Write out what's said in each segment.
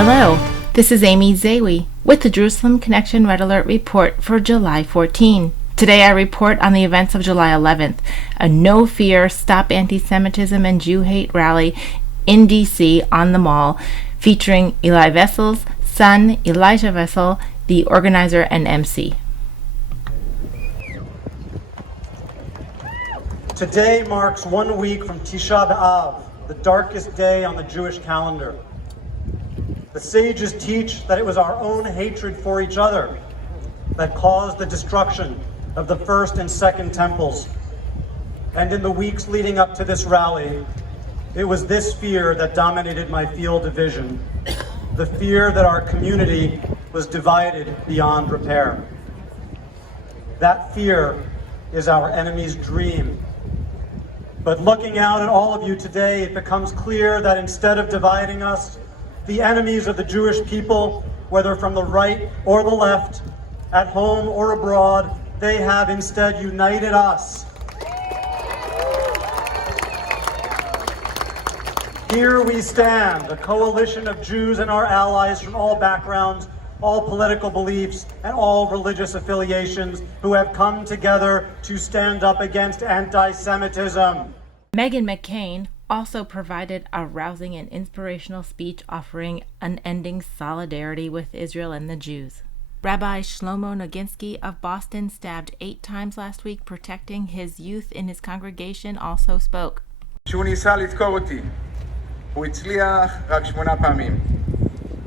Hello, this is Amy Zawi with the Jerusalem Connection Red Alert Report for July 14. Today I report on the events of July 11th, a No Fear, Stop Antisemitism and Jew Hate rally in D.C. on the Mall, featuring Eli Wessel's son, Elijah Wessel, the organizer and MC. Today marks 1 week from Tisha B'Av, the darkest day on the Jewish calendar. The sages teach that it was our own hatred for each other that caused the destruction of the first and second temples. And in the weeks leading up to this rally, it was this fear that dominated my field of vision, the fear that our community was divided beyond repair. That fear is our enemy's dream. But looking out at all of you today, it becomes clear that instead of dividing us, the enemies of the Jewish people, whether from the right or the left, at home or abroad, they have instead united us. Here we stand, a coalition of Jews and our allies from all backgrounds, all political beliefs, and all religious affiliations who have come together to stand up against anti-Semitism. Meghan McCain also provided a rousing and inspirational speech offering unending solidarity with Israel and the Jews. Rabbi Shlomo Noginsky of Boston, stabbed 8 times last week protecting his youth in his congregation, also spoke. שהוא ניסה לדקור אותי, הוא הצליח רק 8 פעמים.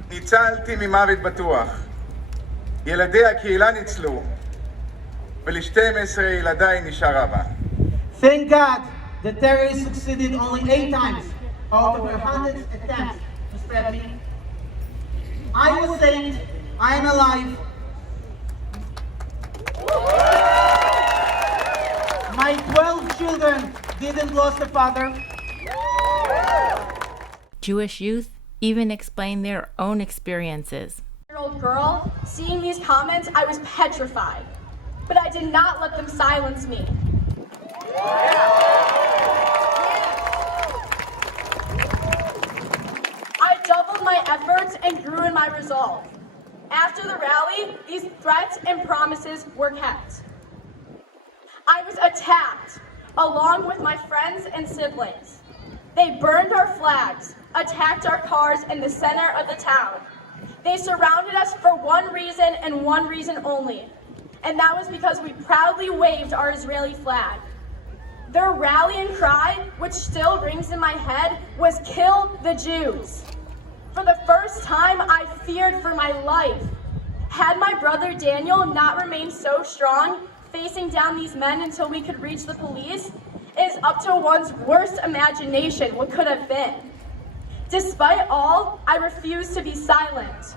ניצלתי ממוות בטוח. ילדי הקהילה ניצלו, ול-12 ילדיי נשאר אבא. Thank God, the terrorists succeeded only 8 times out of their hundreds attempts to stab me. I was saved. I am alive. My 12 children didn't lose a father. Jewish youth even explained their own experiences. Year-old girl, seeing these comments, I was petrified. But I did not let them silence me. I doubled my efforts and grew in my resolve. After the rally, these threats and promises were kept. I was attacked, along with my friends and siblings. They burned our flags, attacked our cars in the center of the town. They surrounded us for one reason and one reason only, and that was because we proudly waved our Israeli flag. Their rallying cry, which still rings in my head, was "Kill the Jews." For the first time, I feared for my life. Had my brother Daniel not remained so strong, facing down these men until we could reach the police, it is up to one's worst imagination what could have been. Despite all, I refuse to be silent.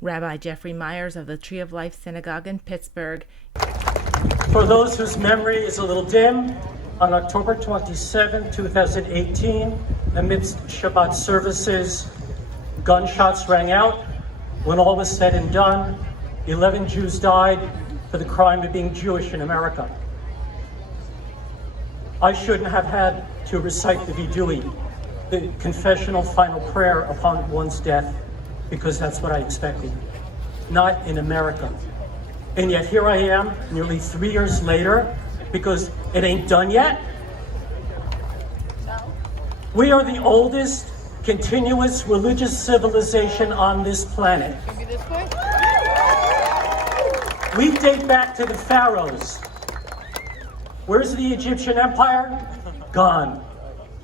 Rabbi Jeffrey Myers of the Tree of Life Synagogue in Pittsburgh. For those whose memory is a little dim, on October 27, 2018, amidst Shabbat services, gunshots rang out. When all was said and done, 11 Jews died for the crime of being Jewish in America. I shouldn't have had to recite the vidui, the confessional final prayer upon one's death, because that's what I expected. Not in America. And yet here I am, nearly 3 years later, because it ain't done yet. We are the oldest continuous religious civilization on this planet. We date back to the pharaohs. Where's the Egyptian Empire? Gone.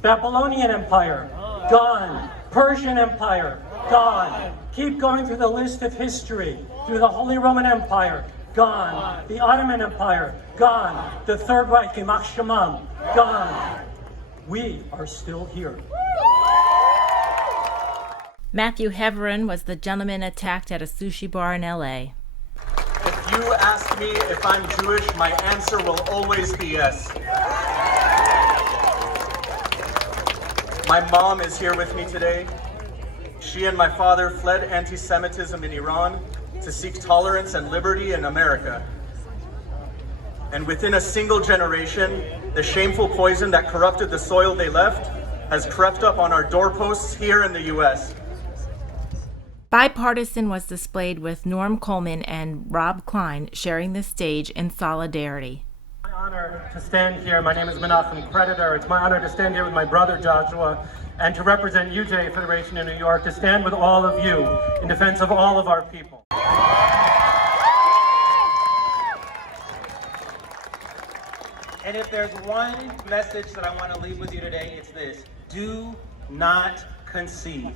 Babylonian Empire? Gone. Persian Empire? Gone. Keep going through the list of history. Through the Holy Roman Empire? Gone. The Ottoman Empire? Gone. The Third Reich, Ymach Shemam? Gone. We are still here. Matthew Heverin was the gentleman attacked at a sushi bar in L.A. If you ask me if I'm Jewish, my answer will always be yes. My mom is here with me today. She and my father fled anti-Semitism in Iran to seek tolerance and liberty in America. And within a single generation, the shameful poison that corrupted the soil they left has crept up on our doorposts here in the U.S. Bipartisan was displayed with Norm Coleman and Rob Klein sharing the stage in solidarity. It's my honor to stand here. My name is Menachem Creditor. It's my honor to stand here with my brother Joshua and to represent UJ Federation in New York, to stand with all of you in defense of all of our people. And if there's one message that I want to leave with you today, it's this: do not concede.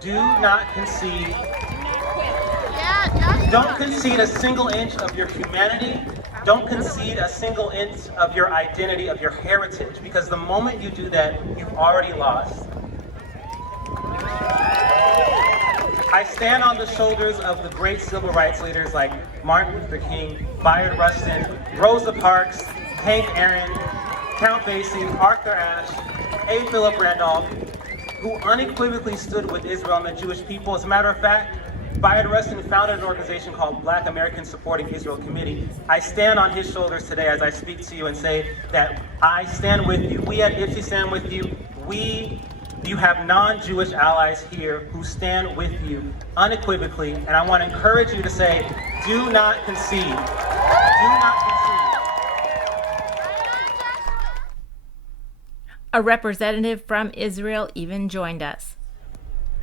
Do not concede. Don't concede a single inch of your humanity. Don't concede a single inch of your identity, of your heritage, because the moment you do that, you've already lost. I stand on the shoulders of the great civil rights leaders like Martin Luther King, Bayard Rustin, Rosa Parks, Hank Aaron, Count Basie, Arthur Ashe, A. Philip Randolph, who unequivocally stood with Israel and the Jewish people. As a matter of fact, Bayard Rustin founded an organization called Black Americans Supporting Israel Committee. I stand on his shoulders today as I speak to you and say that I stand with you. We at IPSI stand with you. You have non-Jewish allies here who stand with you unequivocally, and I want to encourage you to say, do not concede. Do not concede. A representative from Israel even joined us.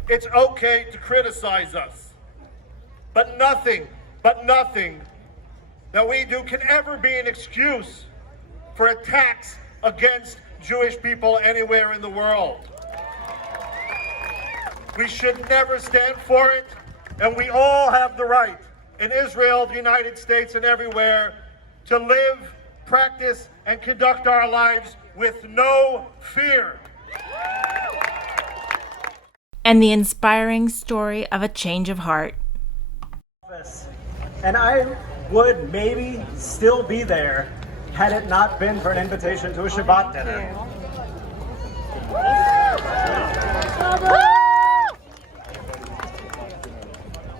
It's okay to criticize us, but nothing that we do can ever be an excuse for attacks against Jewish people anywhere in the world. We should never stand for it, and we all have the right in Israel, the United States, and everywhere to live, practice, and conduct our lives with no fear. And the inspiring story of a change of heart. And I would maybe still be there had it not been for an invitation to a Shabbat dinner.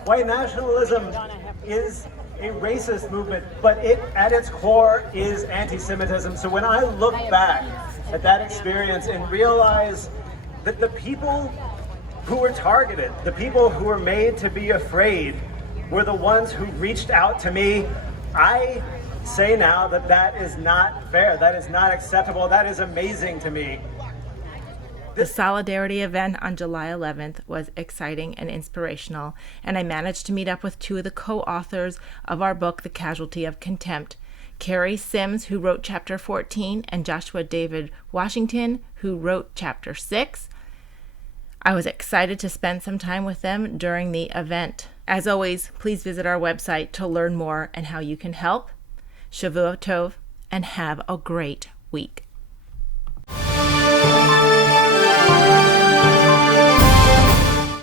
White nationalism is a racist movement, but it at its core is anti-Semitism. So when I look back at that experience and realize that the people who were targeted, the people who were made to be afraid, were the ones who reached out to me, I say now that that is not fair, that is not acceptable, that is amazing to me. The Solidarity event on July 11th was exciting and inspirational, and I managed to meet up with two of the co-authors of our book, The Casualty of Contempt, Carrie Sims, who wrote Chapter 14, and Joshua David Washington, who wrote Chapter 6. I was excited to spend some time with them during the event. As always, please visit our website to learn more and how you can help. Shavua Tov, and have a great week.